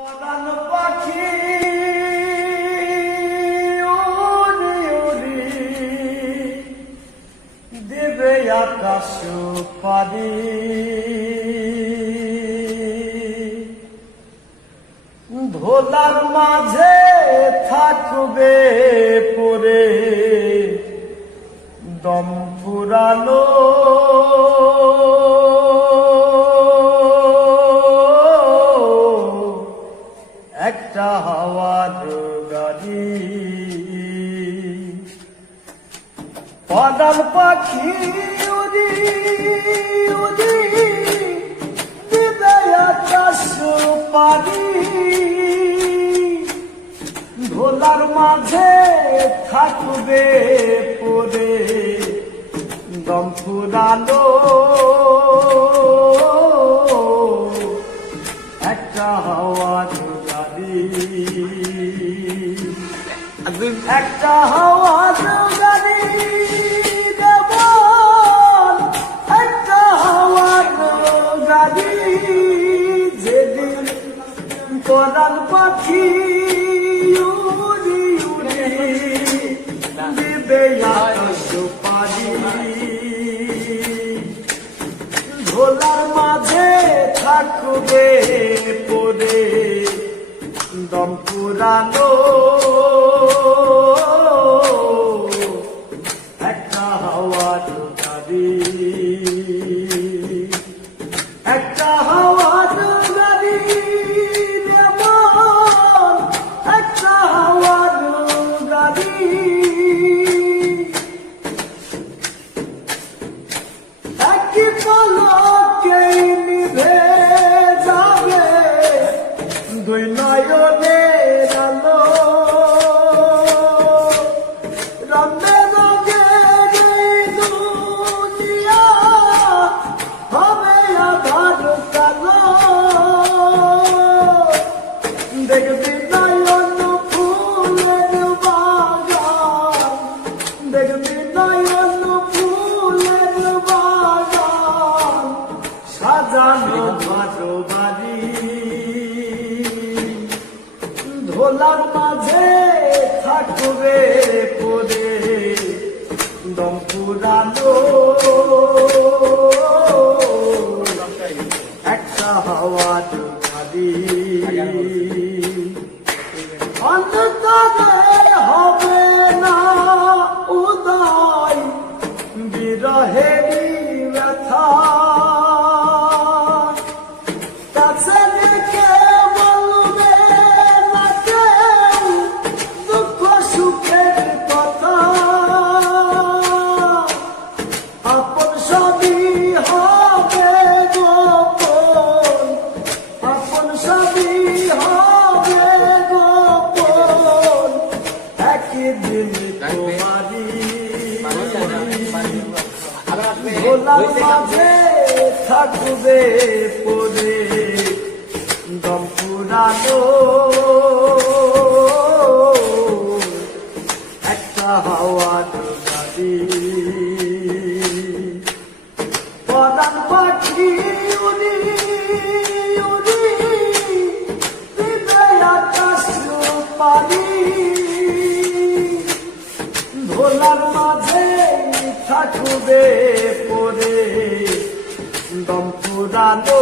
পরাণ পাখি উড়ি উড়ি দেবে আকাশ পারি, ধোলার মাঝে থাকবে পরে দম ফুরালো। একটা হাওয়ার গাড়ি পরাণ পাখি উড়ি উড়ি দিবে আকাশ পারি, ধোলার মাঝে থাকবে পরে দম ফুরালো। একটা হাওয়ার গাড়ি, একটা হাওয়ার গাড়ি দেবন, একটা হাওয়ার গাড়ি যেদিন পরাণ পাখি উড়ি উড়ি দিবে আকাশ পারি, ধোলার মাঝে থাকবে পরে দম ফুরালো। একটা হাওয়ার গাড়ি, একটা হাওয়ার গাড়ি যেমন, একটা হাওয়ার গাড়ি একই পলকেই নিভে যাবে দুই নয়নের আলো। রঙে রঙে দুনিয়া হবে আধার কালো, দেখবি নয়ন ফুলের বাগান, দেখবি নয়ন ফুলের বাগান সাজানো ভালো বাড়ি, ধোলার মাঝে থাকবে পরে দম ফুরালো। একটা হাওয়ার গাড়ি অন্তরে হবে না উদয় বিরহেরই ব্যথা, কাছে ডেকে বলবে না কেউ দুঃখ সুখের কথা, আপন সবই হবে গোপন, আপন সবই হবে গোপন, একদিন তোমারি ধোলার মাঝে থাকবে পরে দম ফুরালো। একটা হাওয়ার গাড়ি পরাণ পাখি উড়ি উড়ি দিবে আকাশ পারি, ধোলার মাঝে থাকবে পরে দম ফুরালো।